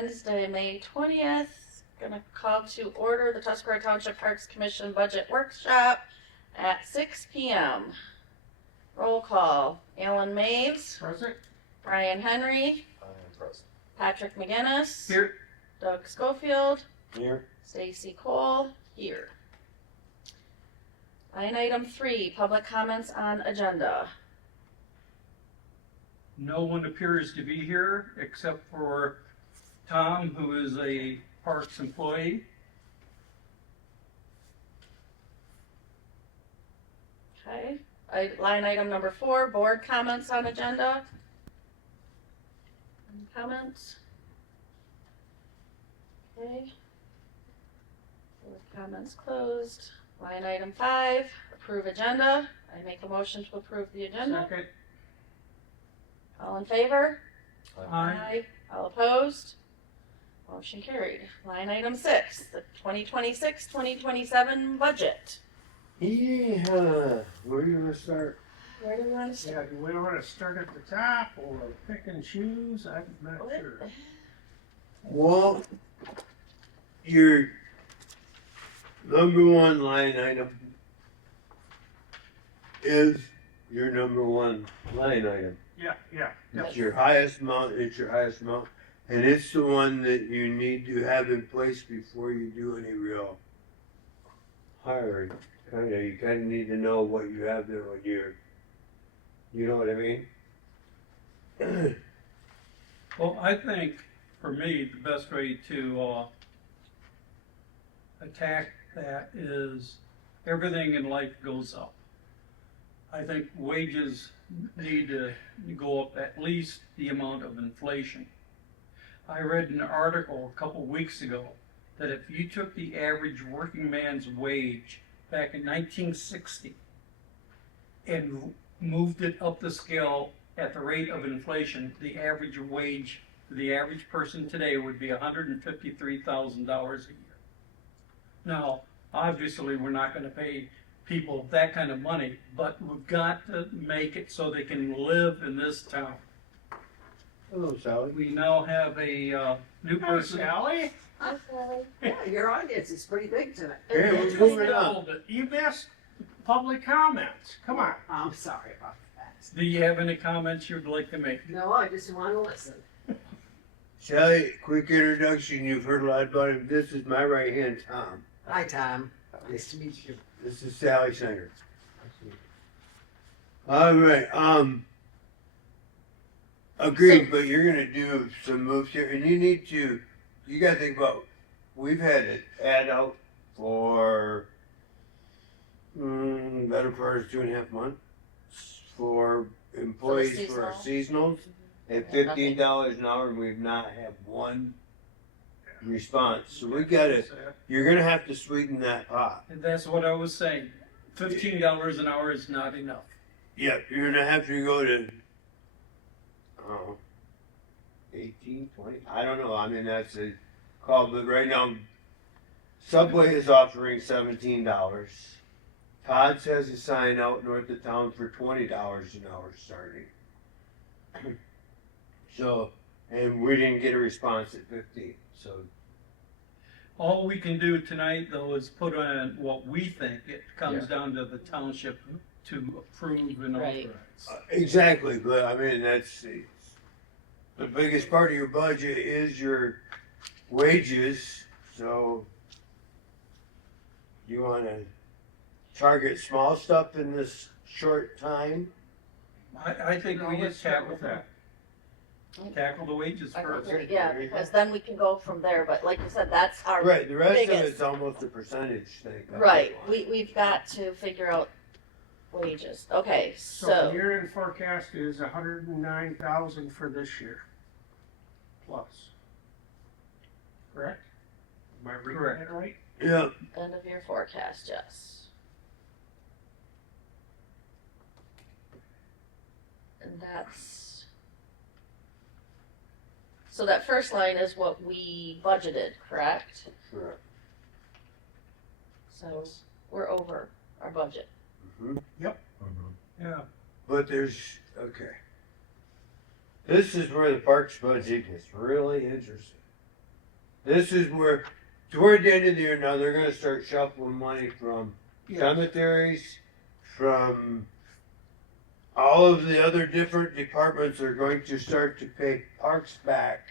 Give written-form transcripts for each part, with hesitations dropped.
Wednesday, May 20th. Gonna call to order the Tuscarora Township Parks Commission Budget Workshop at 6 p.m. Roll call. Alan Maves. Present. Brian Henry. I am present. Patrick McGinnis. Here. Doug Schofield. Here. Stacy Cole. Here. Line item 3, public comments on agenda. No one appears to be here except for Tom, who is a Parks employee. Okay. Line item number 4, board comments on agenda. Any comments? Okay. Board comments closed. Line item 5, approve agenda. I make a motion to approve the agenda. Second. All in favor? Aye. All opposed? Motion carried. Line item 6, the 2026-2027 budget. Yeah, where do you want to start? Where do we want to Yeah, start? do we want to start at the top or pick and choose? I'm not sure. Well, your number one line item is your number one line item. Yeah. It's your highest amount, and it's the one that you need to have in place before you do any real hiring. You kinda need to know what you have there when you know what I mean? Well, I think for me, the best way to attack that is everything in life goes up. I think wages need to go up at least the amount of inflation. I read an article a couple weeks ago that if you took the average working man's wage back in 1960 and moved it up the scale at the rate of inflation, the average wage for the average person today would be $153,000 a year. Now, obviously, we're not going to pay people that kind of money, but we've got to make it so they can live in this town. Hello, Sally. We now have a new Hi, person. Sally. Yeah, your audience is pretty big tonight. Hey, what's going on? You missed public comments. Come on. I'm sorry about that. Do you have any comments you'd like to make? No, I just want to listen. Sally, quick introduction. You've heard a lot about him. This is my right hand, Tom. Hi, Tom. Nice to meet you. This is Sally Singer. All right. Agreed, but you're gonna do some moves here, and you gotta think about. We've had an ad out for better part of 2.5 months for employees for our seasonals at $15 an hour, and we've not had one response. So we gotta. You're gonna have to sweeten that pot. And that's what I was saying. $15 an hour is not enough. Yeah, you're gonna have to go to 18, 20. I don't know. I mean, that's a call, but right now, Subway is offering $17. Todd's has a sign out north of town for $20 an hour starting. So, and we didn't get a response at 15. So, All we can do tonight, though, is put on what we think. It comes down to the township to approve and Right. authorize. exactly. But I mean, that's the biggest part of your budget is your wages. So, you want to target small stuff in this short time? I think we just tackle that. Tackle the wages I first. agree, yeah, because then we can go from there, but like you said, that's our Right, the rest of biggest. it's almost a percentage thing. Right, we've got to figure out wages. Okay, So so, the year-end forecast is 109,000 for this year. Plus. Correct? Am I reading Correct. that right? Yeah, end of year forecast, yes. And that's, so that first line is what we budgeted, correct? correct. So we're over our budget. Yeah. But okay. This is where the parks budget gets really interesting. This is where, toward the end of the year now, they're gonna start shuffling money from cemeteries, from all of the other different departments are going to start to pay parks back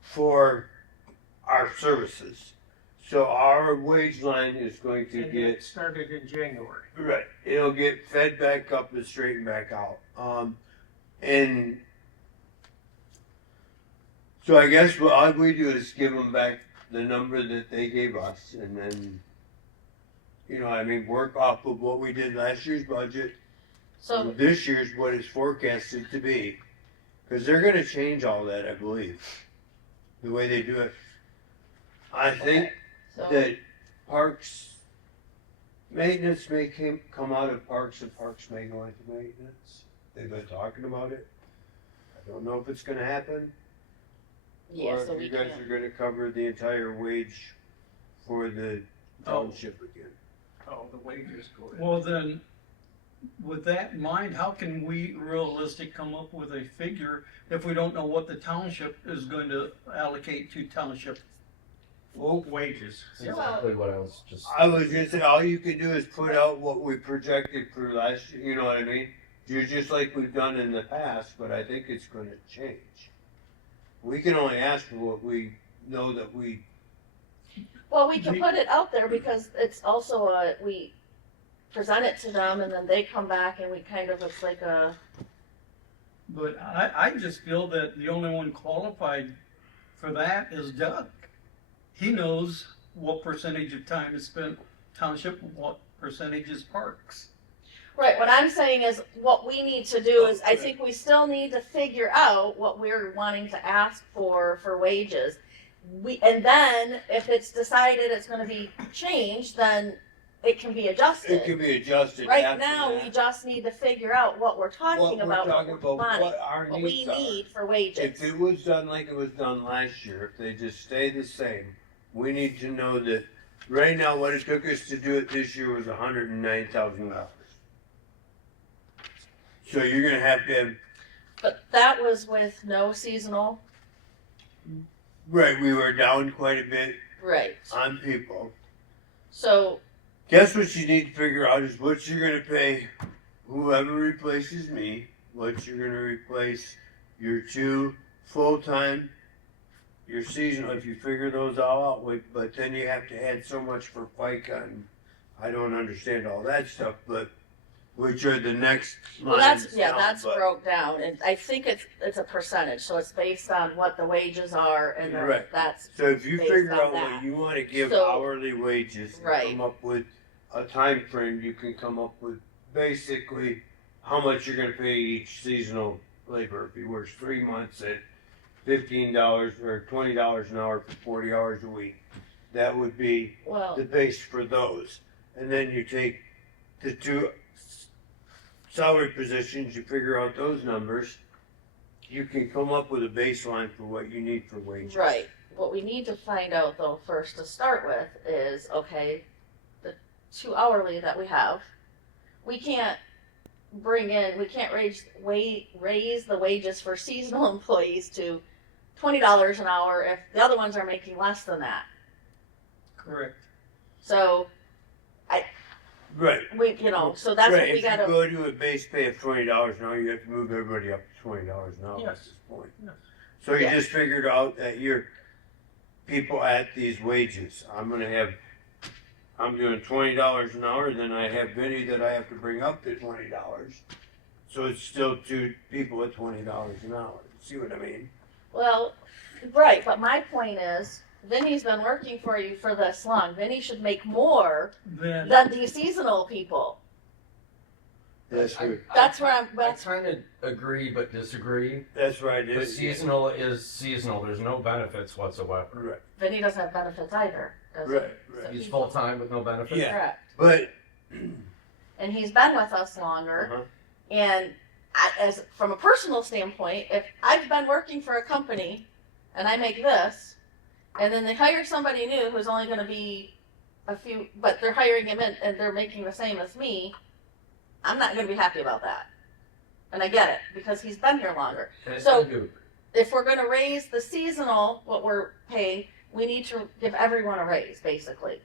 for our services. So our wage line is going to And get, it started in January. right, it'll get fed back up and straightened back out. And so I guess what all we do is give them back the number that they gave us and then, you know, I mean, work off of what we did last year's budget. So, This year's what it's forecasted to be. Cause they're gonna change all that, I believe. The way they do it. I think so, that parks, maintenance may come out of parks and parks may go into maintenance. They've been talking about it. I don't know if it's gonna happen. yeah, Or so if we you guys can't. are gonna cover the entire wage for the township again. Oh, the wages go in. Well, then, with that in mind, how can we realistic come up with a figure if we don't know what the township is going to allocate to township? Well, Wages. Exactly what I was just. I was gonna say, all you can do is put out what we projected for last year, you know what I mean? You're just like we've done in the past, but I think it's gonna change. We can only ask for what we know that we, Well, we can We- put it out there because it's also we present it to them and then they come back and we kind of, it's like a, But I just feel that the only one qualified for that is Doug. He knows what percentage of time is spent township and what percentage is parks. right, what I'm saying is what we need to do is, I think we still need to figure out what we're wanting to ask for wages. And then if it's decided it's gonna be changed, then it can be adjusted. it can be adjusted Right after now, that. we just need to figure out what we're What talking we're about, talking what we're about, wanting, what our what we needs are. need for wages. If it was done like it was done last year, if they just stay the same, we need to know that right now what it took us to do it this year was $109,000. So you're gonna have to have, But that was with no seasonal, right, we were down quite a bit right, on people. so, Guess what you need to figure out is what you're gonna pay whoever replaces me, what you're gonna replace your 2 full-time, your seasonal, if you figure those all out, but then you have to add so much for FICA and I don't understand all that stuff, but which are the next well, lines that's, yeah, down, that's but- broke down, and I think it's a percentage, so it's based on what the wages are, and then Right. that's, So if you based figure on out that. what you wanna give So- hourly wages and Right. come up with a time frame, you can come up with basically how much you're gonna pay each seasonal labor. If he works 3 months at $15 or $20 an hour for 40 hours a week, that would be well, the base for those. And then you take the 2 salary positions, you figure out those numbers, you can come up with a baseline for what you need for wages. right. What we need to find out though first to start with is, okay, the 2 hourly that we have, we can't raise the wages for seasonal employees to $20 an hour if the other ones are making less than that. Correct. So Right. so that's what Right, we if you gotta, go to a base pay of $20 an hour, you have to move everybody up to $20 an hour at Yes. this point. Yes. So you Yes. just figured out that your people at these wages, I'm doing $20 an hour, then I have Vinny that I have to bring up to $20. So it's still 2 people at $20 an hour. See what I mean? well, right, but my point is, Vinny's been working for you for this long. Vinny should make more Then, than these seasonal people. That's I- right. That's where I'm, I that's, kind of agree but disagree. That's right. The seasonal is seasonal. There's no benefits whatsoever. Right. Vinny doesn't have benefits either, does he? Right. So Right. He's full time with no benefits. Yeah. Correct. But And he's been with us longer. Uh-huh. And as from a personal standpoint, if I've been working for a company and I make this, and then they hire somebody new who's only going to be but they're hiring him in and they're making the same as me, I'm not going to be happy about that. And I get it because he's been here longer. And So- I do. if we're gonna raise the seasonal, what we're paying, we need to give everyone a raise, basically.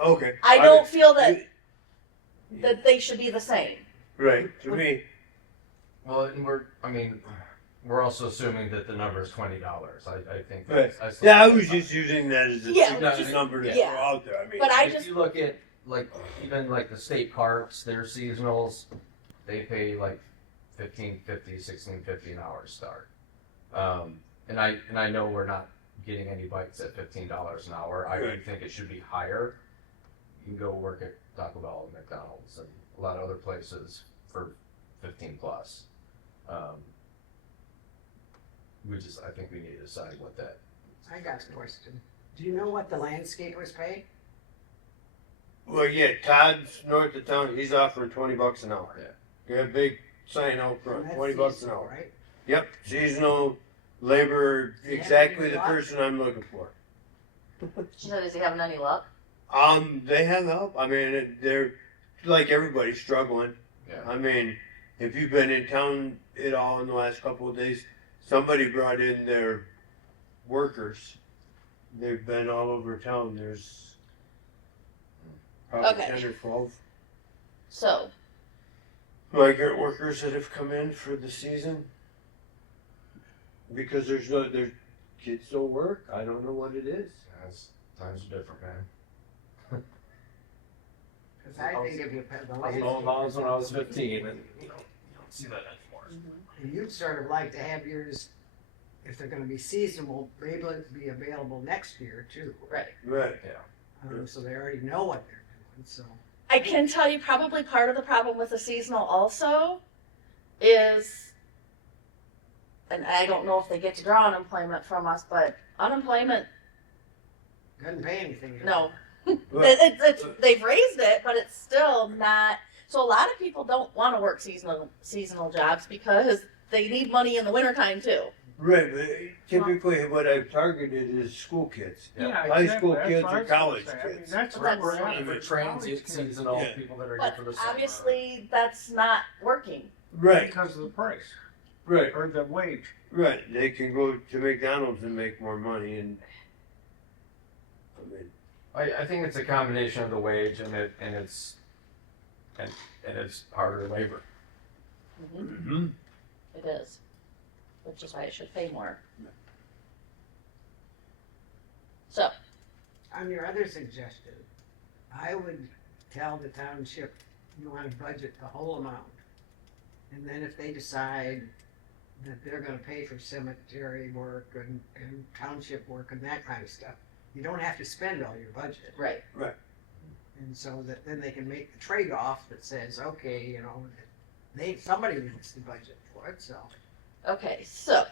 Okay. I don't feel that they should be the same. Right, to me, Well, and we're also assuming that the number is $20. I think. Right. Still yeah, I think was that's just using that as a Yeah, suggested just- number to yeah. throw out there, I mean. But I If just, you look at like even like the state parks, their seasonals, they pay like $15.50, $16.50 an hour start. And I know we're not getting any bites at $15 an hour. I Right. would think it should be higher. You can go work at Taco Bell and McDonald's and a lot of other places for 15 plus. I think we need to decide what that. I got a question. Do you know what the landscapers pay? Well, yeah, Todd's north of town, he's offering $20 an hour. Yeah. Got a big sign out And front, that's 20 bucks an seasonal, hour. right? Yep, seasonal labor, Yeah, exactly the luck. person I'm looking for. so is he having any luck? They have help. I mean, they're like everybody's struggling. Yeah. I mean, if you've been in town at all in the last couple of days, somebody brought in their workers. They've been all over town. There's probably Okay. 10 or 12 So, migrant workers that have come in for the season because their kids don't work. I don't know what it is. Times are different, man. Cause I think if you pay the I was mowing lawns when I was landscapers, 15, and you don't see that anymore. you'd sort of like to have yours, if they're gonna be seasonal, be available next year too. right. Right. So they already know what they're doing, so. I can tell you probably part of the problem with the seasonal also is, and I don't know if they get to draw unemployment from us, but unemployment, Doesn't pay anything. no. Right. They've raised it, but it's still not. So a lot of people don't want to work seasonal jobs because they need money in the wintertime too. Right, but typically what I've targeted is school kids. Yeah. High exactly. school That's kids what or I was gonna college say. I mean, kids. that's Right. what we're That's- after. For is transient, college kids. seasonal, Yeah. people that are But here for the summer. obviously that's not working. Right, Because of the price, right, or the wage. right. They can go to McDonald's and make more money and, I mean, I think it's a combination of the wage and it's part of the labor. Mm-hmm. It is, which is why it should pay more. So, On your other suggestion, I would tell the township you wanna budget the whole amount. And then if they decide that they're gonna pay for cemetery work and township work and that kind of stuff, you don't have to spend all your budget. right. And so that then they can make the trade-off that says, okay, you know, somebody needs to budget for it, so. Okay, so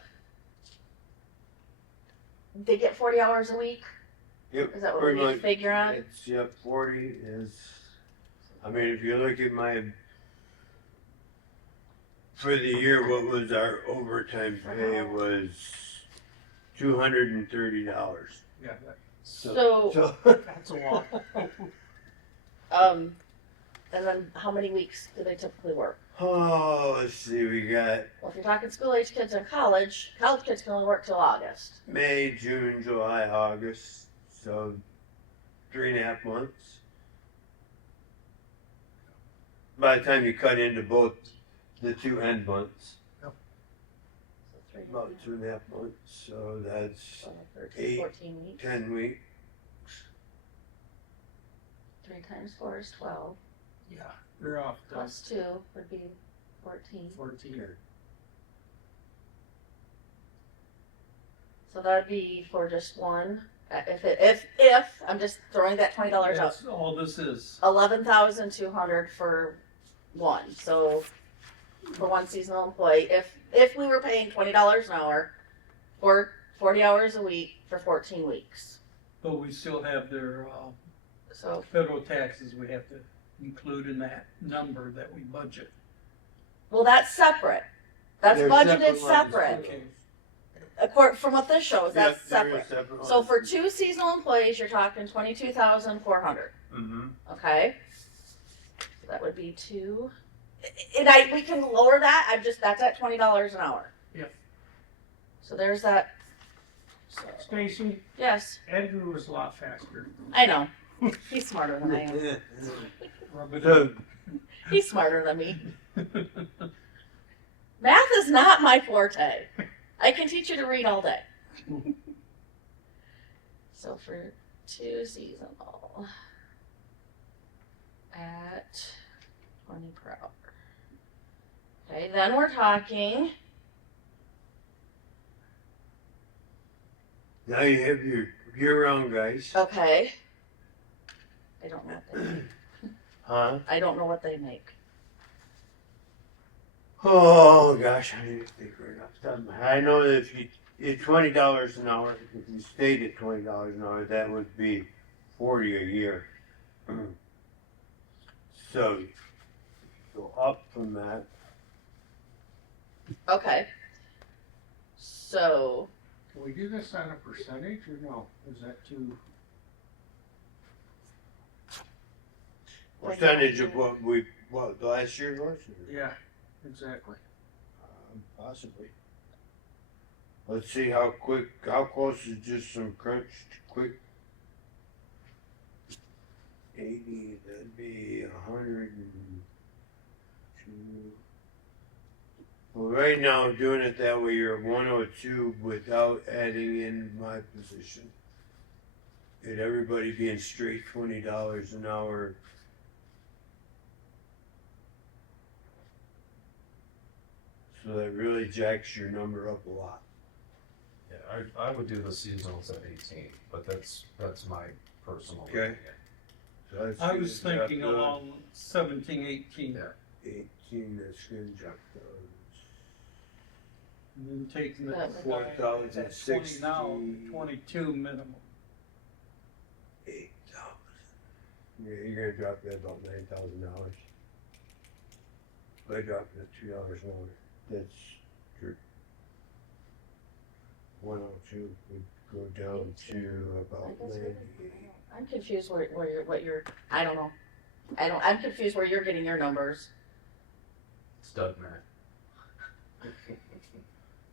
they get 40 hours a week. yep. Is that what pretty we need to much. figure on? It's, yep, 40 is, I mean, if you look at my, for the year, what was our overtime pay was $230. Yeah, So, that's a lot. and then how many weeks do they typically work? Oh, let's see, we got Well, if you're talking school-age kids in college kids can only work till August. May, June, July, August, so 3.5 months. By the time you cut into both the two end months, So 3, about 2.5 months, so that's 13, 8, 14 weeks. 10 weeks. 3 times 4 is 12. Yeah, you're off to Plus 2 would be 14. 14. So that'd be for just one. If I'm just throwing that $20 out, That's all this is. 11,200 for one. So for one seasonal employee, if we were paying $20 an hour for 40 hours a week for 14 weeks. But we still have their So federal taxes we have to include in that number that we budget. well, that's separate. That's They're budgeted lines, separate. Okay. According from what this shows, that's Yep, there is separate. separate So lines. for 2 seasonal employees, you're talking 22,400. Mm-hmm. Okay. So that would be 2. And we can lower that. That's at $20 an hour. So there's that. So, Stacy, yes, Andrew was a lot faster. I know. He's smarter than I am. Rub it So, He's smarter than me. Math is not my forte. I can teach you to read all day. So for 2 seasonal at 20 per hour. Okay, then we're talking. now you have your year-round guys, Okay. I don't know what they make. huh? I don't know what they make. Oh gosh, I need to think right off the top of my head. I know that if you it's $20 an hour, if you stayed at $20 an hour, that would be 40 a year. So go up from that. Okay. So Can we do this on a percentage or no? Is that too? Percentage of what last year was? Yeah, exactly. Possibly. Let's see how close is just some crunched quick. 80, that'd be 102. Well, right now, doing it that way, you're at 102 without adding in my position. And everybody being straight $20 an hour. So that really jacks your number up a lot. Yeah, I would do the seasonals at 18, but that's my personal Okay. opinion. So that's I was gonna drop thinking those. along 17, 18, Yeah. 18, that's gonna drop those. and then taking the That guy would- at 20 now, 22 minimum. 8,000. Yeah, you're gonna drop that about $9,000. By dropping it $2 an hour, that's your 102 would go down to I about guess we're- 98. I'm confused where you're I don't know. I'm confused where you're getting your numbers. Stud man.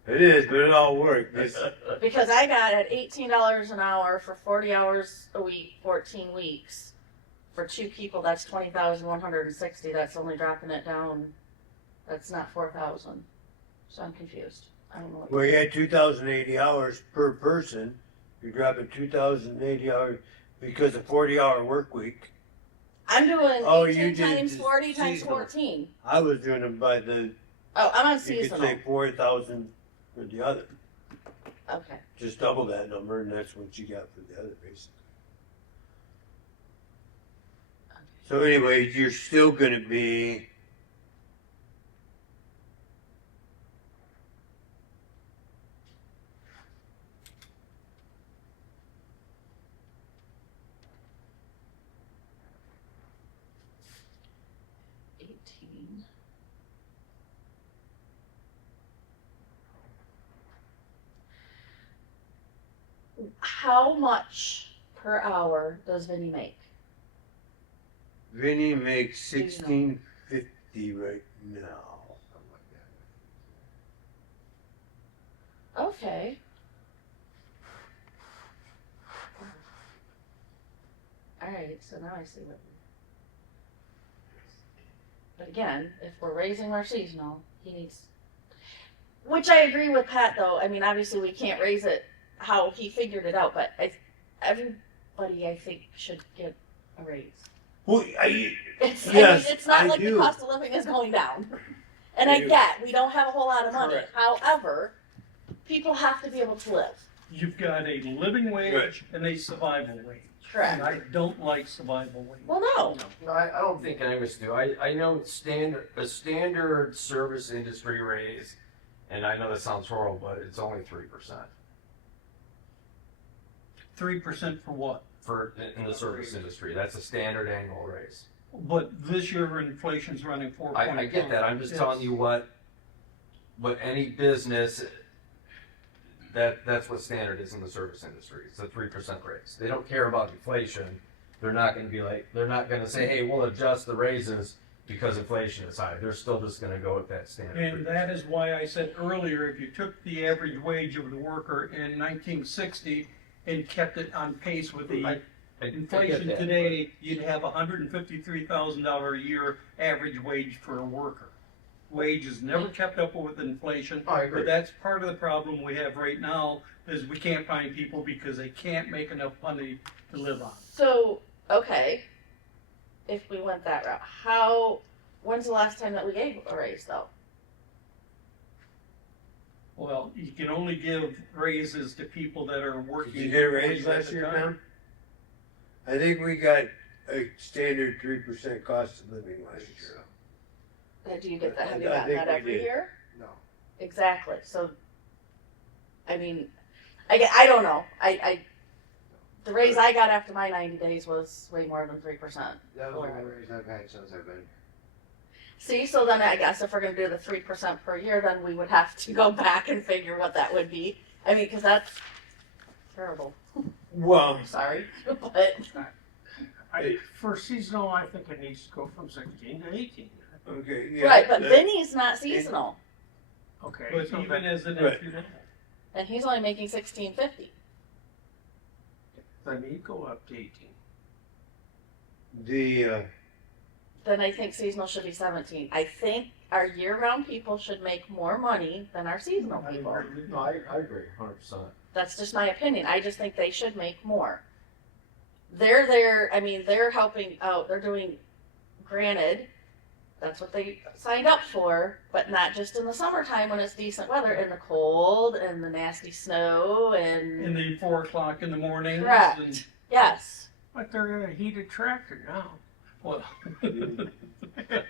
It is, but it all worked. Because I got at $18 an hour for 40 hours a week, 14 weeks. For 2 people, that's 20,160. That's only dropping it down. That's not 4,000. So I'm confused. I don't know what. Well, you had 2,080 hours per person. You're dropping 2,080 hours because of 40-hour work week. I'm doing Oh, 18 you did times the 40 times seasonal. 14. I was doing them by the, Oh, I'm on you could seasonal. say 4,000 for the other. Okay. Just double that number, and that's what you got for the other, basically. So anyway, you're still gonna be. How much per hour does Vinny make? Vinny makes Do you know? $16.50 right now. Something like that. Okay. Alright, so now I see what. But again, if we're raising our seasonal, he needs. Which I agree with Pat though. I mean, obviously we can't raise it how he figured it out, but everybody I think should get a raise. Well, It's, Yes, I mean, it's not I like do. the cost of living is going down. And I I do. get, we don't have a whole lot of money. Correct. However, people have to be able to live. You've got a living wage Right. and a survival wage. Correct. And I don't like survival wage. Well, no. No, I don't think any of us do. I know a standard service industry raise, and I know that sounds horrible, but it's only 3% 3% for what? for in the service industry. That's a standard annual raise. But this year inflation's running 4.5. I get that. I'm just telling you what any business that's what standard is in the service industry. It's a 3% raise. They don't care about inflation. They're not going to say, hey, we'll adjust the raises because inflation is high. They're still just gonna go with that standard. And that is why I said earlier, if you took the average wage of the worker in 1960 and kept it on pace with the I get inflation that, today, you'd have $153,000 a year average wage for a worker. Wage is never kept up with inflation, I agree. but that's part of the problem we have right now, is we can't find people because they can't make enough money to live on. So, okay, if we went that route, when's the last time that we gave a raise though? Well, you can only give raises to people that are working. Did you get a raise 40 at last a year, time. Tom? I think we got a standard 3% cost of living last year. Do you get that? Have I you gotten think that we every did. year? No. Exactly. So, I mean, I don't know. The raise I got after my 90 days was way more than 3%. That was the only raise I've had since I've been here. See, so then I guess if we're gonna do the 3% per year, then we would have to go back and figure what that would be. I mean, because that's terrible. Well, Sorry, but For seasonal, I think it needs to go from 16 to 18. okay, yeah. right. But that- Vinny's not seasonal, Okay. But so even that- as an Right. entry level. and he's only making $16.50. Then you go up to 18. The, Then I think seasonal should be 17. I think our year-round people should make more money than our seasonal people. No, I agree, 100%. That's just my opinion. I just think they should make more. They're there, I mean, they're helping out. They're doing, granted, that's what they signed up for, but not just in the summertime when it's decent weather, in the cold and the nasty snow In and, the 4 o'clock in the morning. Correct. And, yes, But they're in a heated tractor now. well,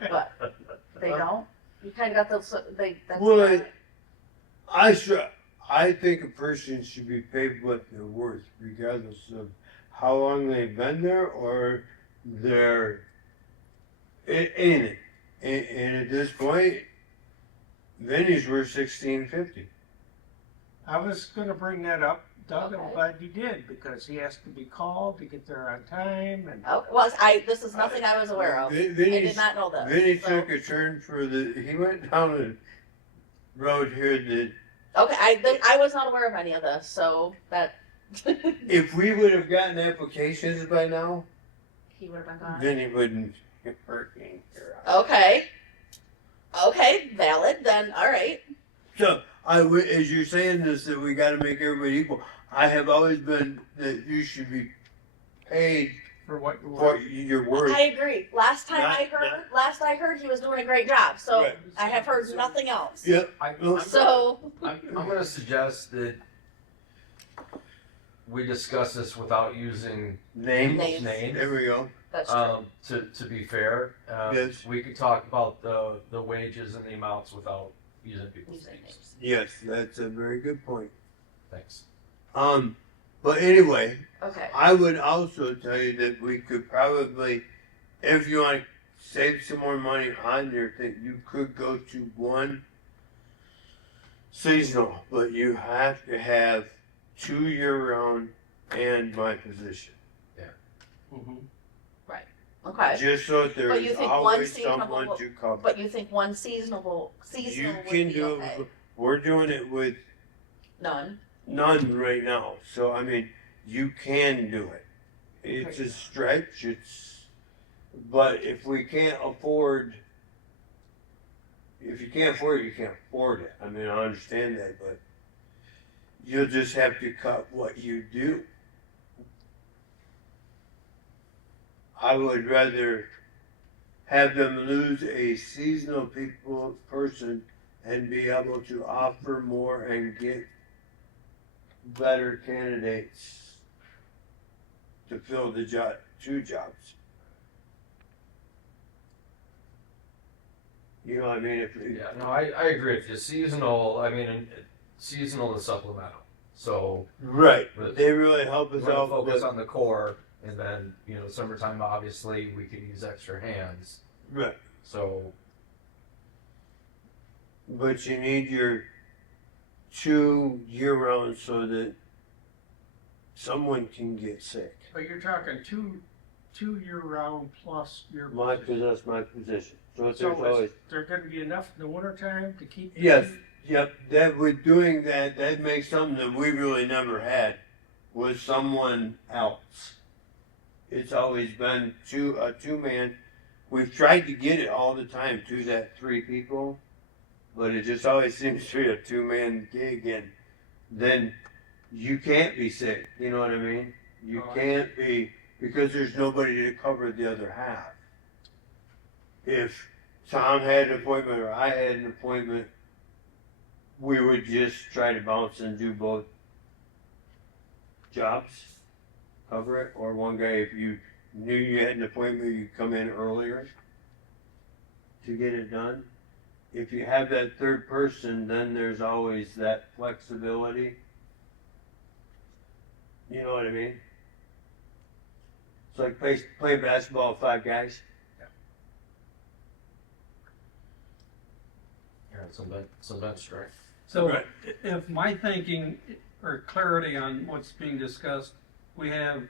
but they don't. You kind of got those, that's Well, not- I think a person should be paid what they're worth, regardless of how long they've been there or their in it. And at this point, Vinny's worth $16.50. I was going to bring that up, Doug. I'm Okay. glad you did because he has to be called to get there on time. And Oh, well, this is nothing I was aware of. I did Vinny's, not know this. Vinny so- took a turn he went down the road here that Okay, I was not aware of any of this, so that if we would have gotten applications by now, he would have been gone. Vinny wouldn't have working here. Okay. Okay, valid then. All right. So, as you're saying this, that we got to make everybody equal, I have always been that you should be paid for what you for want. your worth. I agree. Last Not- I heard he was doing a great job. So Right. I have heard nothing else. Yep. So I'm gonna suggest that we discuss this without using Names. Names. There we go. that's true. to be fair. Yes. We could talk about the wages and the amounts without using people's Using names. names. Yes, that's a very good point. Thanks. But anyway, Okay. I would also tell you that we could probably, if you want to save some more money on your thing, you could go to one seasonal, but you have to have 2 year-round and my position. Mhm. Okay. Just so that But you there's think one always seasonal someone will- to cover. But you think one seasonal You would can be do okay? it, we're doing it with None. none right now, so I mean, you can do it. It's Okay. a stretch, but if you can't afford it, you can't afford it. I mean, I understand that, but you'll just have to cut what you do. I would rather have them lose a seasonal person and be able to offer more and get better candidates to fill the job, 2 jobs. You know what I mean? Yeah, no, I agree with you. Seasonal, I mean, seasonal is supplemental. So Right, But they really help we're us gonna out focus with, on the core, and then summertime obviously we could use extra hands. right, So but you need your 2 year-round so that someone can get sick. But you're talking two 2 year-round plus your My, position. cause that's my position. So there's So always, is there gonna be enough in the wintertime to keep? the yes, two? yep, that with doing that, that makes something that we really never had, was someone else. It's always been a two-man. We've tried to get it all the time to that 3 people, but it just always seems to be a two-man gig, and then you can't be sick, you know what I mean? You Oh, I can't be, because there's nobody to cover the other half. If Tom had an appointment or I had an appointment, we would just try to bounce and do both jobs, cover it, or one guy, if you knew you had an appointment, you'd come in earlier to get it done. If you have that third person, then there's always that flexibility. You know what I mean? It's like playing basketball with 5 guys. Some bench strength. So Right. if my thinking or clarity on what's being discussed, we have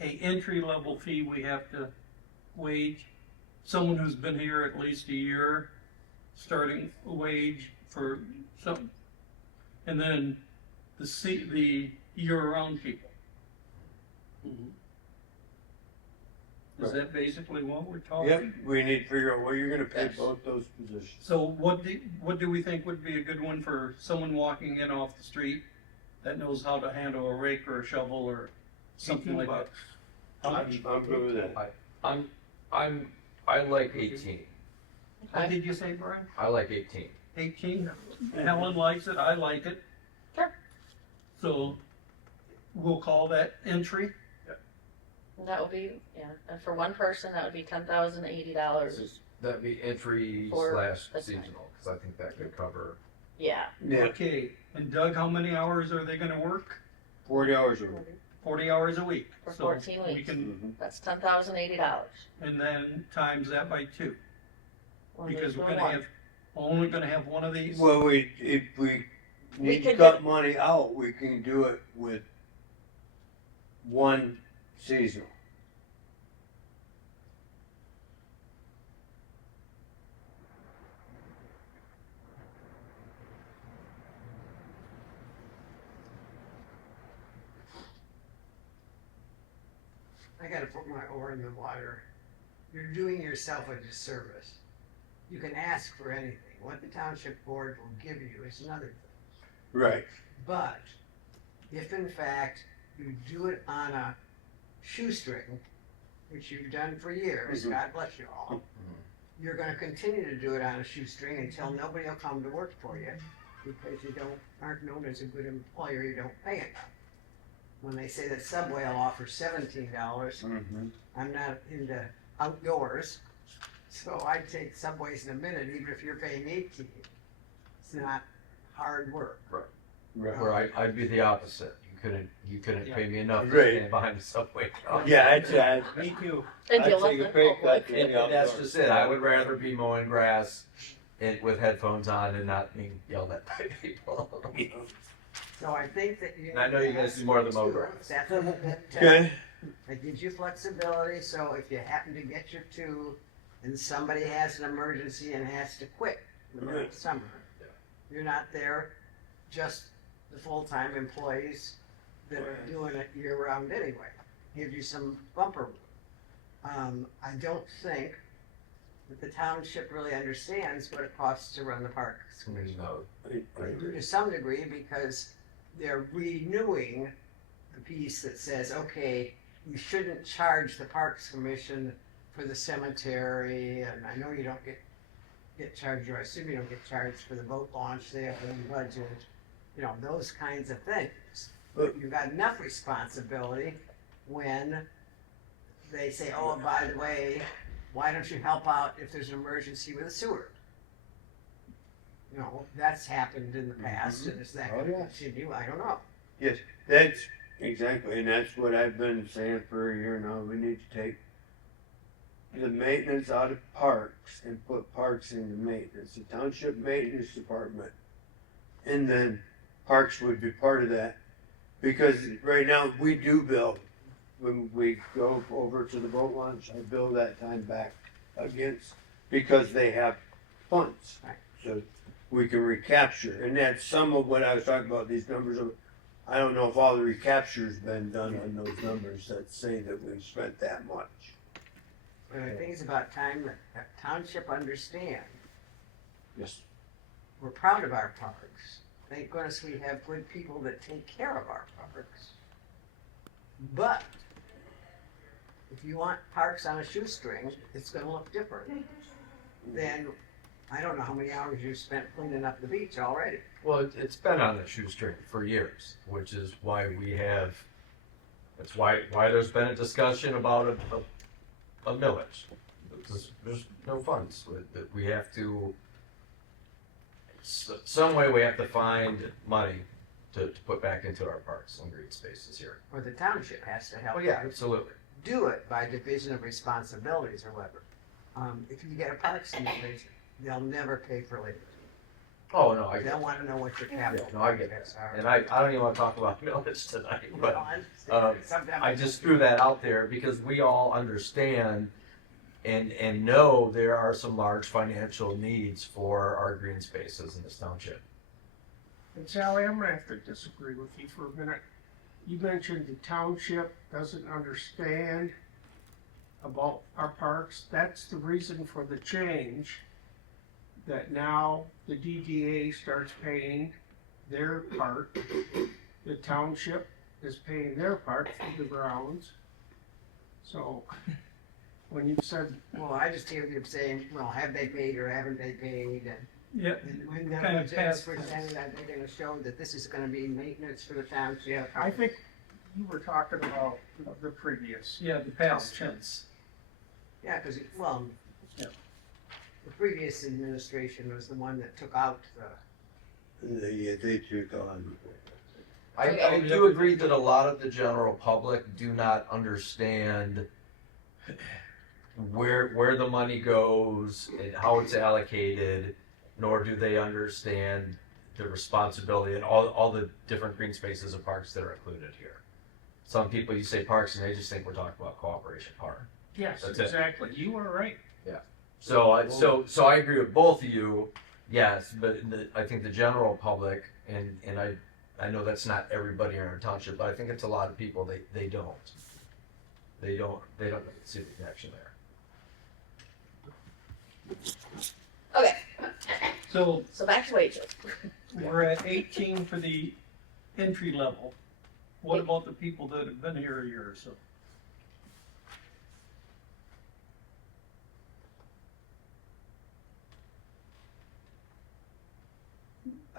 a entry level fee we have to wage, someone who's been here at least a year, starting wage for some, and then the year-round people. Is that basically what we're talking? Yep, we need to figure out what you're gonna pay Yes. both those positions. So what do we think would be a good one for someone walking in off the street that knows how to handle a rake or a shovel or something like that? How much? I'm good with that. I like 18. What did you say, Brian? I like 18. 18? Helen likes it, I like it. Sure. So we'll call that entry. And that would be, yeah, and for one person, that would be $10,080. That'd be entry For- slash that's fine. seasonal, because I think that could cover. Yeah. Yeah, Okay, and Doug, how many hours are they gonna work? 40 hours a week. 40 hours a week. For So 14 we weeks. can, That's $10,080. and then times that by 2, When because we're there's gonna no have, only gonna have one of these. Well, if we need to could cut do- money out, we can do it with one seasonal. I gotta put my oar in the water. You're doing yourself a disservice. You can ask for anything. What the township board will give you is another thing. Right. But if in fact you do it on a shoestring, which you've done for years, Mhm. God bless you all, you're gonna continue to do it on a shoestring until nobody will come to work for you because you aren't known as a good employer, you don't pay enough. When they say that Subway will offer $17, Mm-hmm. I'm not into outdoors, so I'd take Subways in a minute, even if you're paying 18. It's not hard work. Right. Where I'd be the opposite. You couldn't Yeah. pay me enough to Right. stand behind the subway truck. Yeah, Me too. And I'd you'll take let a them pay know. cut. And that's just it. I would rather be mowing grass with headphones on and not being yelled at by people. So I think that you. And I know you guys do more than mow grass. That's Okay. It gives you flexibility, so if you happen to get your 2 and somebody has an emergency and has to quit in the middle of summer, Yeah. you're not there, just the full-time employees that are doing it year-round anyway. Gives you some bumper room. I don't think that the township really understands what it costs to run the parks commission. No. To some degree, because they're renewing the piece that says, okay, you shouldn't charge the Parks Commission for the cemetery, and I know you don't get charged, or I assume you don't get charged for the boat launch, they have their own budget, you know, those kinds of things. But you've got enough responsibility when they say, oh, by the way, why don't you help out if there's an emergency with a sewer? You know, that's happened in the past, and is that Oh, gonna yeah. continue? I don't know. That's exactly, and that's what I've been saying for a year now. We need to take the maintenance out of parks and put parks into maintenance, the township maintenance department. And then parks would be part of that. Because right now we do bill when we go over to the boat launch, I bill that time back against, because they have funds. Right. So we can recapture, and that's some of what I was talking about, these numbers of, I don't know if all the recapture's been done on those numbers that say that we've spent that much. But I think it's about time that township understand, Yes. we're proud of our parks. Thank goodness we have good people that take care of our parks. But if you want parks on a shoestring, it's gonna look different than, I don't know how many hours you've spent cleaning up the beach already. Well, it's been on the shoestring for years, which is why we have, that's why there's been a discussion about a millage. There's no funds, that we have to, some way we have to find money to put back into our parks and green spaces here. Or the township has to help. Oh, yeah, absolutely. Do it by division of responsibilities or whatever. If you get a parks division, they'll never pay for labor. Oh, no, I get They'll it. wanna know what your capital. No, I get that. And I don't even wanna talk about millage tonight, but Sometimes I just threw that out there because we all understand and know there are some large financial needs for our green spaces in this township. And Sally, I'm gonna have to disagree with you for a minute. You mentioned the township doesn't understand about our parks. That's the reason for the change, that now the DDA starts paying their part. The township is paying their part for the grounds. So, when you said, Well, I just hear you saying, well, have they paid or haven't they paid? Yep, And when the Kind of budget is past presented, are they gonna show that this is gonna be maintenance for the township? I think you were talking about the previous. yeah, the past Township. tense. Yeah, cause, well, Yeah. the previous administration was the one that took out They took on. I do agree that a lot of the general public do not understand where the money goes and how it's allocated, nor do they understand the responsibility and all the different green spaces and parks that are included here. Some people, you say parks and they just think we're talking about Cooperation Park. Yes, That's it. exactly. You are right. So I agree with both of you, yes, but I think the general public, and I know that's not everybody in our township, but I think it's a lot of people, they don't see the connection there. Okay, So so back to wages. we're at 18 for the entry level. What about the people that have been here a year or so?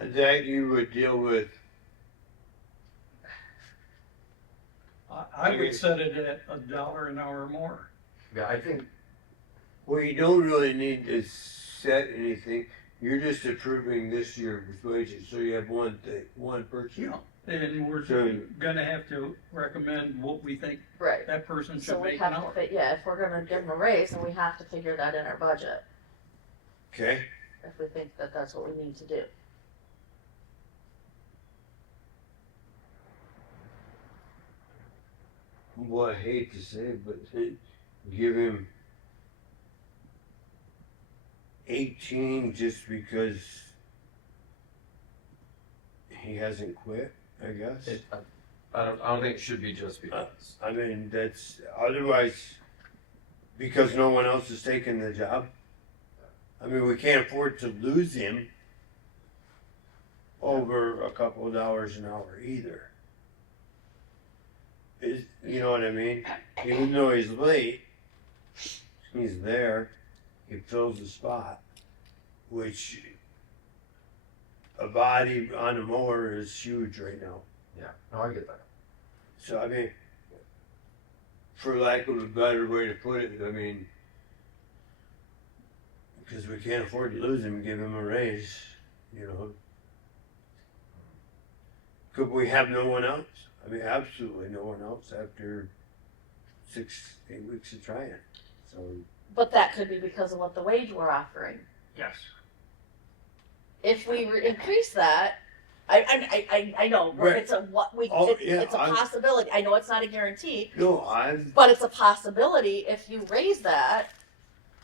That you would deal with, I would set it at $1 an hour more. Yeah, I think, well, you don't really need to set anything, you're just approving this year's wages, so you have one person. Yeah. And we're So- gonna have to recommend what we think Right. that person So should we make an have to, hour. yeah, if we're gonna give them a raise, then we have to figure that in our budget, Okay, if we think that that's what we need to do. well, I hate to say it, but give him 18 just because he hasn't quit, I guess. I don't think it should be just because. I mean, that's, otherwise, because no one else is taking the job. I mean, we can't afford to lose him over a couple of dollars an hour either. You know what I mean? Even though he's late, he's there, he fills the spot, which a body on a mower is huge right now. Yeah, no, I get that. So, I mean, for lack of a better way to put it, I mean, because we can't afford to lose him, give him a raise, you know. Could we have no one else? I mean, absolutely no one else after 6-8 weeks of trying. So, But that could be because of what the wage we're offering. Yes. If we increase that, I know, Right. it's a what we, Oh, it's, yeah, it's a I'm- possibility. I know it's not a guarantee, No, I'm, but it's a possibility. If you raise that,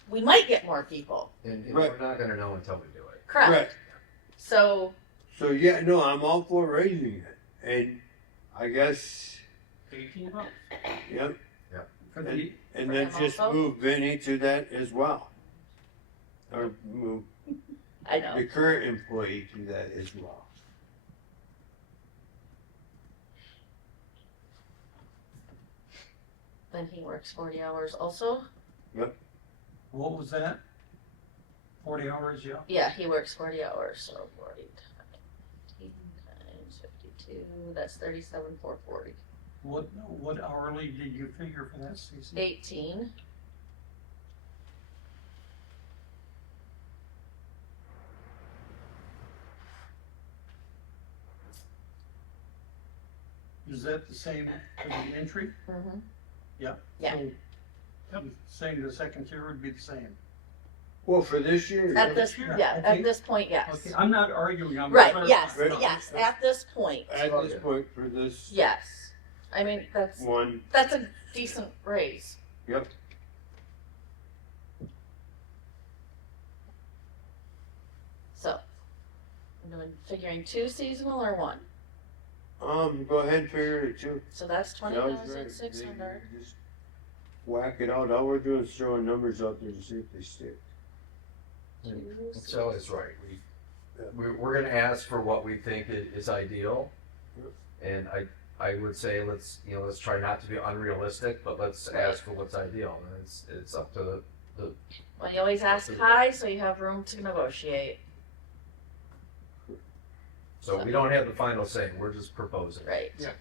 we might get more people. And Right. we're not gonna know until we do it. Correct. right. So, So yeah, no, I'm all for raising it, and I guess, $18. yep, For the, and For then him just also? move Vinny to that as well. Or move I know. the current employee to that as well. Then he works 40 hours also. what was that? 40 hours, yeah. Yeah, he works 40 hours, so 40 times 52, that's 37,440. What hourly did you figure for that, Stacy? 18. Is that the same for the entry? Mm-hmm. Yeah. Yeah. So, saying the second tier would be the same. Well, for this year, At this, Sure, yeah, okay. at this point, yes. Okay, I'm not arguing, I'm Right, clarifying. yes, Right. yes, at this point, at this point, for this yes. I mean, that's one, a decent raise. yep, So, I'm doing, figuring 2 seasonal or 1. go ahead and figure it too. So that's That was right. 20,600. They just whack it out. All we're doing is throwing numbers out there to see if they stick. So it's right, we're gonna ask for what we think is ideal. And I would say let's try not to be unrealistic, but let's ask for what's ideal, and it's up to the Well, you always ask high, so you have room to negotiate, so we don't have the final say, we're just proposing. right? Yeah.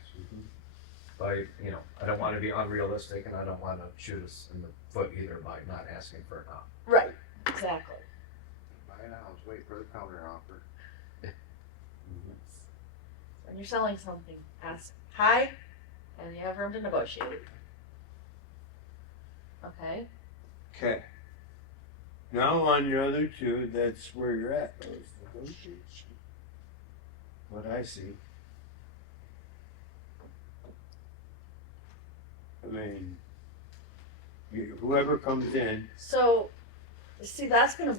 I don't wanna be unrealistic, and I don't wanna shoot us in the foot either by not asking for enough. Right, exactly. Buy it out, wait for the counter offer. When you're selling something, ask high, and you have room to negotiate. Okay, Okay. Now on the other two, that's where you're at. Those negotiations. What I see. I mean, whoever comes in, so, see, that's the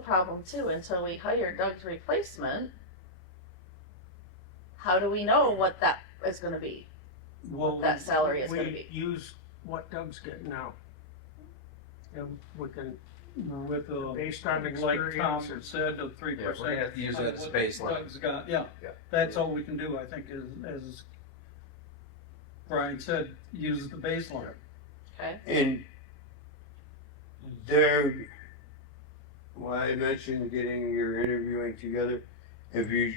problem too, until we hire Doug's replacement. How do we know what that is gonna be, Well, that salary is gonna We be? use what Doug's getting now. And we can, with the, based on like Tom experience, or- said, the 3%. Yeah, we're gonna have to use that as a baseline. Doug's got, yeah, Yeah. that's all we can do, I think, is, as Brian said, use the baseline. Okay, and there, well, I mentioned getting your interviewing together. If you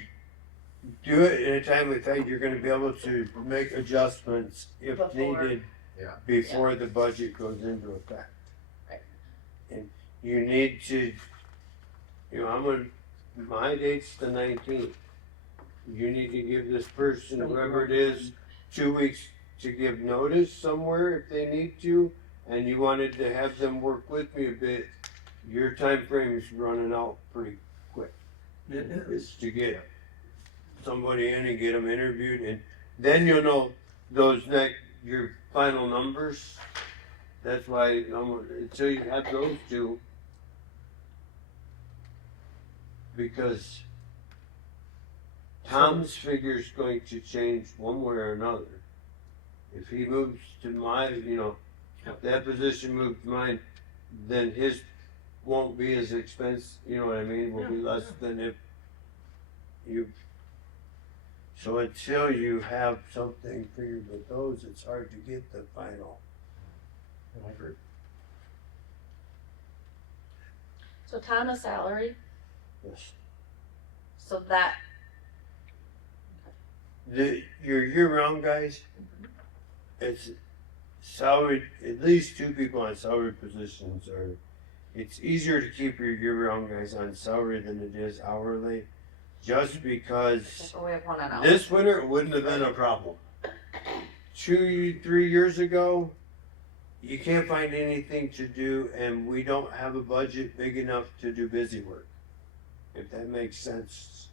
do it in a timely fashion, you're gonna be able to make adjustments if Before. needed. Yeah. Before the budget goes into effect. Right. And you need to, my date's the 19th. You need to give this person, whoever it is, 2 weeks to give notice somewhere if they need to, and you wanted to have them work with me a bit, your time frame is running out pretty quick. It is. It's to get somebody in and get them interviewed, and then you'll know your final numbers. That's why, until you have those two, because Tom's figure's going to change one way or another. If he moves to if that position moves to mine, then his won't be as expensive, you know what I mean, will be less than if you. So until you have something figured with those, it's hard to get the final. I agree. so Thomas' salary, Yes. so that, Your year-round guys, it's salaried, at least 2 people on salaried positions it's easier to keep your year-round guys on salary than it is hourly, just because we have one on our. this winter it wouldn't have been a problem. 2, 3 years ago, you can't find anything to do, and we don't have a budget big enough to do busy work, if that makes sense.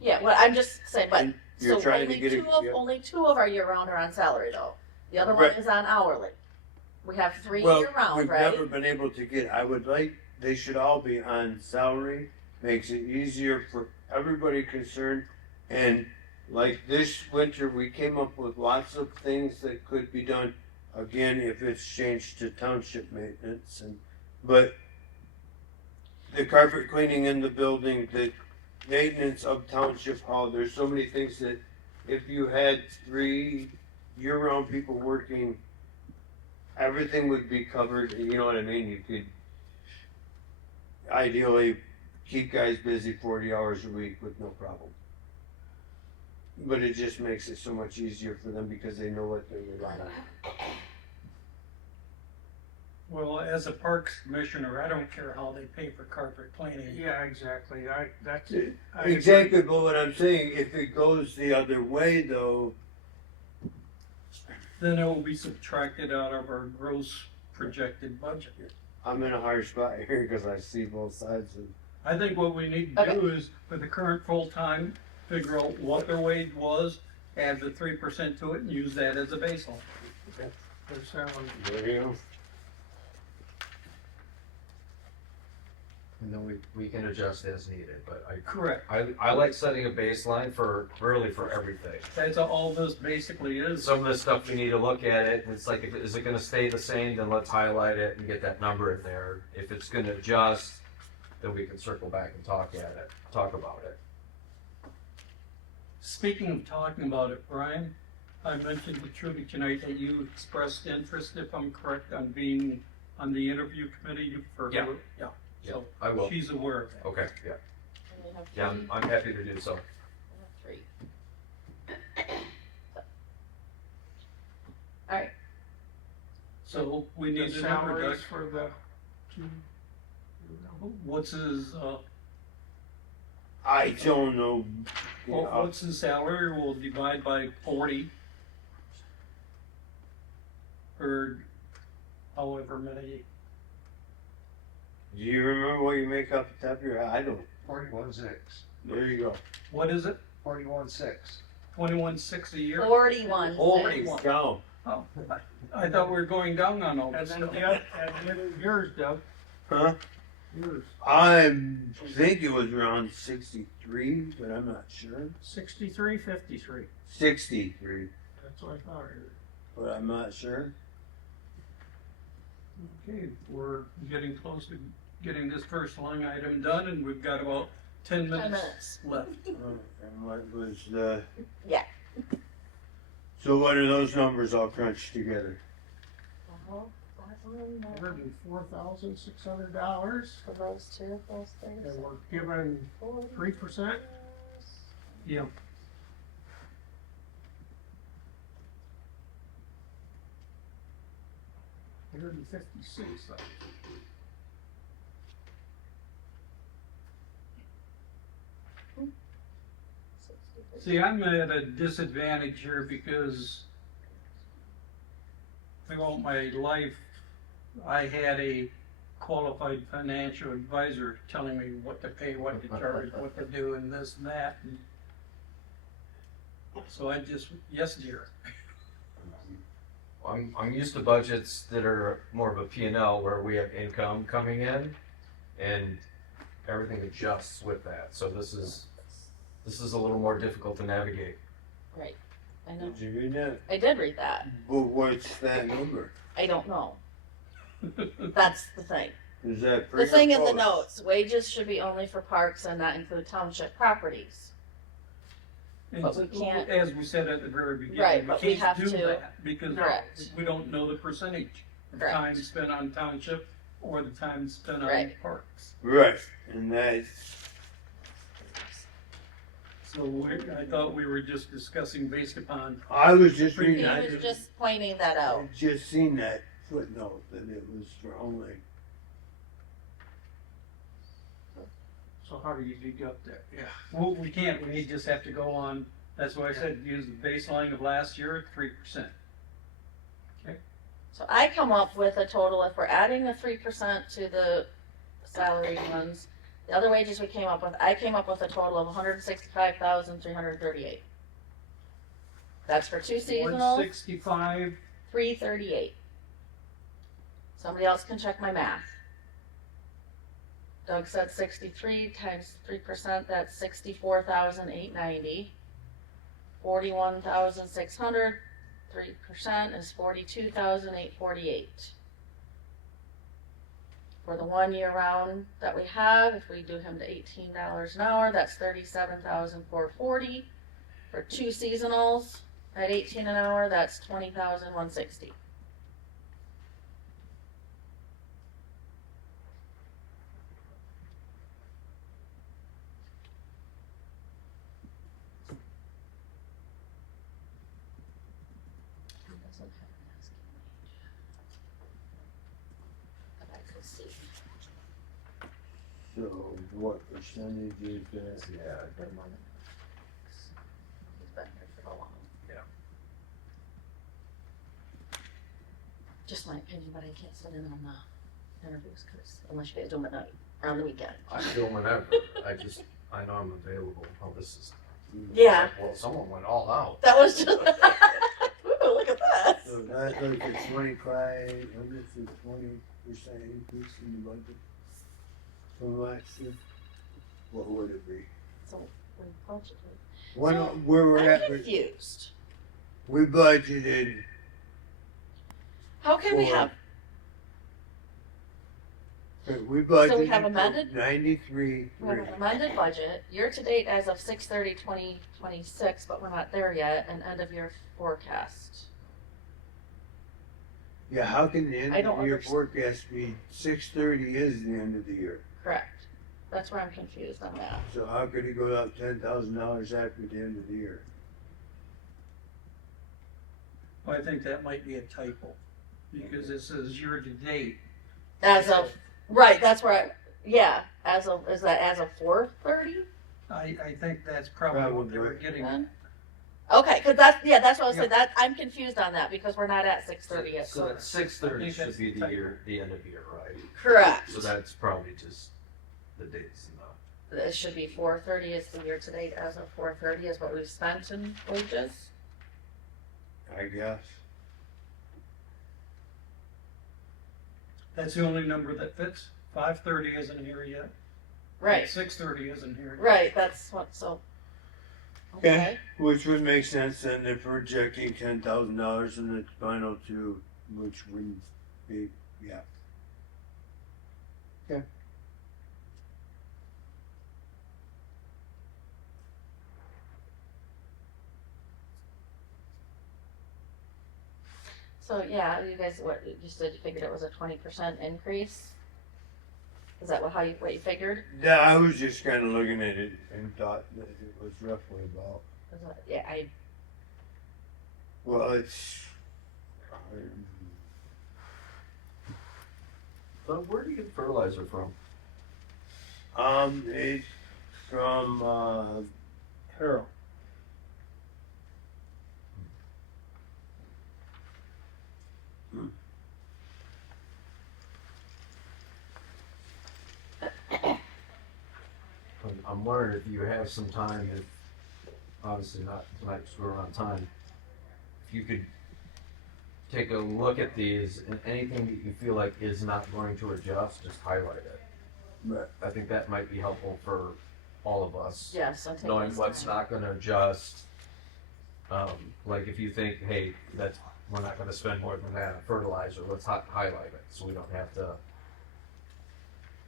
Yeah, well, I'm just saying, but, And you're so trying to only get it- two of, yep. only two of our year-round are on salary though. The other one Right. is on hourly. We have three Well, year-round, we've right? never been able to get, I would like, they should all be on salary, makes it easier for everybody concerned. And like this winter, we came up with lots of things that could be done, again, if it's changed to township maintenance but the carpet cleaning in the building, the maintenance of township hall, there's so many things that if you had 3 year-round people working, everything would be covered, you know what I mean? You could ideally keep guys busy 40 hours a week with no problem. But it just makes it so much easier for them because they know what they're relying on. Well, as a parks commissioner, I don't care how they pay for carpet cleaning. Yeah, exactly, I Exactly, but what I'm saying, if it goes the other way though, Then it will be subtracted out of our gross projected budget. I'm in a hard spot here because I see both sides of I think what we need to do is, for the current full-time, figure out what their wage was, add the 3% to it, and use that as a baseline. their salary. There you go. And then we can adjust as needed, but Correct. I like setting a baseline for, really for everything. That's all this basically is. Some of the stuff we need to look at it, and it's like, is it gonna stay the same, then let's highlight it and get that number in there. If it's gonna adjust, then we can circle back and talk about it. Speaking of talking about it, Brian, I mentioned to Trudy tonight that you expressed interest, if I'm correct, on being on the interview committee for. Yeah. Yeah. Yeah, So I will. she's aware of that. Okay, yeah, And we have yeah, three- I'm happy to do so. we have 3. Alright, So we The need a number, Doug. salaries for the two. What's his, I don't know. You know, what's his salary? We'll divide by 40. Or however many. do you remember what you make off the top of your head? I don't. 41.6. There you go. What is it? 41.6. 21.6 a year? 41. Holy cents. cow. Oh, I thought we were going down on all And this then stuff. yours, Doug, Huh? yours, I think it was around 63, but I'm not sure. 63, 53, 63, that's what I thought. but I'm not sure. Okay, we're getting close to getting this first line item done, and we've got about 10 10 minutes minutes. left. And what was the? Yeah. So what are those numbers all crunched together? $104,600, For those two, those things. and we're given 3%. Yeah. $156,000. See, I'm at a disadvantage here because throughout my life, I had a qualified financial advisor telling me what to pay, what to charge, what to do, and this and that. And so I just, yes, dear. I'm used to budgets that are more of a P&L where we have income coming in and everything adjusts with that. So this is a little more difficult to navigate. Right, I know. Did you read that? I did read that. But what's that number? I don't know. That's the thing. Is that The thing in the pre-proposed? notes, wages should be only for parks and not include township properties. And But we can't- as we said at the very beginning, Right, but we have can't do to- that because Correct. we don't know the percentage of Correct. time spent on township or the time spent on Right. parks. Right, and that's, So I thought we were just discussing based upon, I was just He reading, I was just pointing that I out. just seen that footnote that it was for only. So how do you deduct that? Yeah. well, we can't, we just have to go on, that's why I said use the baseline of last year at 3%. So I come up with a total, if we're adding the 3% to the salary ones, The other wages we came up with, I came up with a total of 165,338. That's for 2 seasonals, 165, 338. Somebody else can check my math. Doug said 63 times 3%, that's 64,890. 41,600, 3% is 42,848. For the 1 year round that we have, if we do him to $18 an hour, that's 37,440. For 2 seasonals at 18 an hour, that's 20,160. So what percentage is that? Yeah. He's been here for a long. Yeah. Just my opinion, but I can't sit in on the interviews, cause unless you guys do them at night, or on the weekend. I do whenever. I know I'm available. Oh, this is. Yeah. Well, someone went all out. That was just, ooh, look at that. So that like a 25, under to 20% increase in the budget from last year? What would it be? So, we budgeted. One, So, where we're I'm at, confused. we budgeted How can we for- have, we budgeted. So we have amended? 93. we have an amended budget, year-to-date as of 6/30/2026, but we're not there yet, and end-of-year forecast. Yeah, how can the end I of don't the year understand. forecast be 6/30 is the end of the year? Correct. That's where I'm confused on that. So how could it go up $10,000 after the end of the year? I think that might be a typo, because it says year to date. As of, right, that's where I, yeah, as of, is that as of 4/30 I think that's probably what they were getting at. then? Okay, cause that's, yeah, that's what I was saying, that, I'm confused on that, because we're not at 6/30 yet, So so. that 6/30 I think should that's be the the typo. year, the end of year, right? Correct. So that's probably just the dates and It should be 4/30 is the year-to-date, as of 4/30 is what we've spent in wages. I guess. That's the only number that fits. 5:30 isn't here yet. Right, 6:30 isn't here yet. right, that's what, so. Okay. Which would make sense then if we're projecting $10,000 in the final two, which wouldn't be, yeah. Okay. So, yeah, you guys, what, you said you figured it was a 20% increase? Is that what you figured? Yeah, I was just kind of looking at it and thought that it was roughly about, Is that- Yeah, well, it's, So where do you get fertilizer from? it's from, Harold. I'm wondering if you have some time, if, obviously not tonight because we're on time, if you could take a look at these and anything that you feel like is not going to adjust, just highlight it. Right. I think that might be helpful for all of us. yes, I'm taking Knowing this what's time. not gonna adjust. Like if you think, hey, that's, we're not gonna spend more than that on fertilizer, let's highlight it, so we don't have to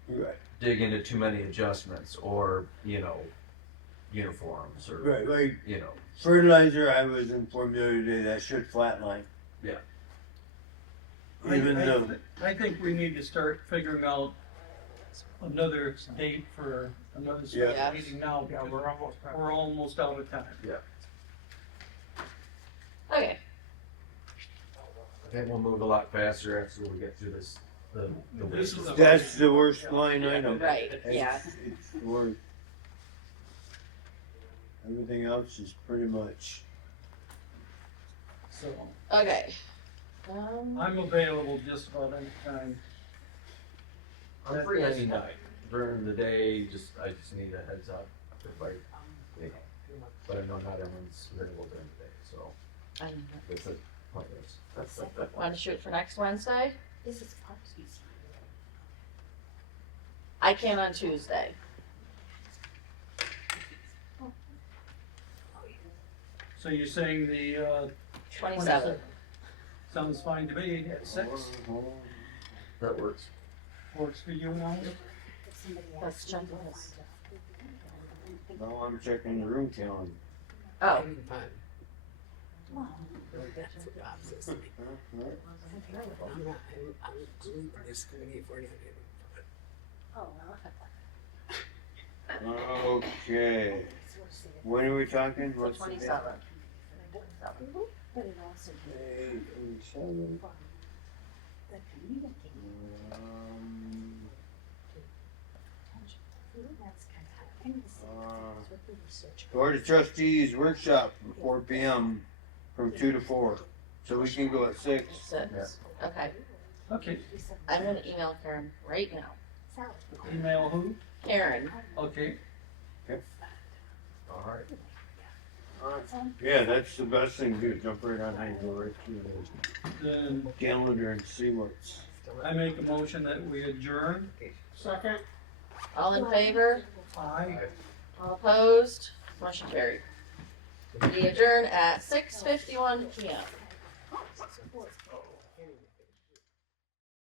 Right, dig into too many adjustments or, uniforms or, right, like you know. fertilizer, I was informed the other day, that should flatline. Yeah. Even though, I think we need to start figuring out another date for another Yeah. special meeting now, Yeah, because we're almost done. we're almost out of time. Okay, I think we'll move a lot faster after we get through this, the This is list. the- that's the worst line item. right, It's- yeah. It's the worst. Everything else is pretty much, So Okay. I'm available just about any time. I'm free any night. during the day, I just need a heads up. But I know not everyone's available during the day, so it's a pointless. Want to shoot for next Wednesday? I can on Tuesday. So you're saying the, 27th. sounds fine to me, at 6, That works. works for you now? Let's check this. No, I'm checking the room calendar. Oh, Having fun. That's what Bob says to me. I'm glued to this committee if we're not having fun. Okay, when are we talking? the What's the date? 27th. May 27th. Board of Trustees workshop from 4 p.m. from 2 to 4. So we can go at 6. 6. Okay. Okay, I'm gonna email Karen right now. email who? Karen. Okay, All right. Yeah, that's the best thing to do. Jump right on and go right through then the calendar and see what's. I make a motion that we adjourn. Second? All in favor? Aye. All opposed? Motion carried. We adjourn at 6:51 p.m.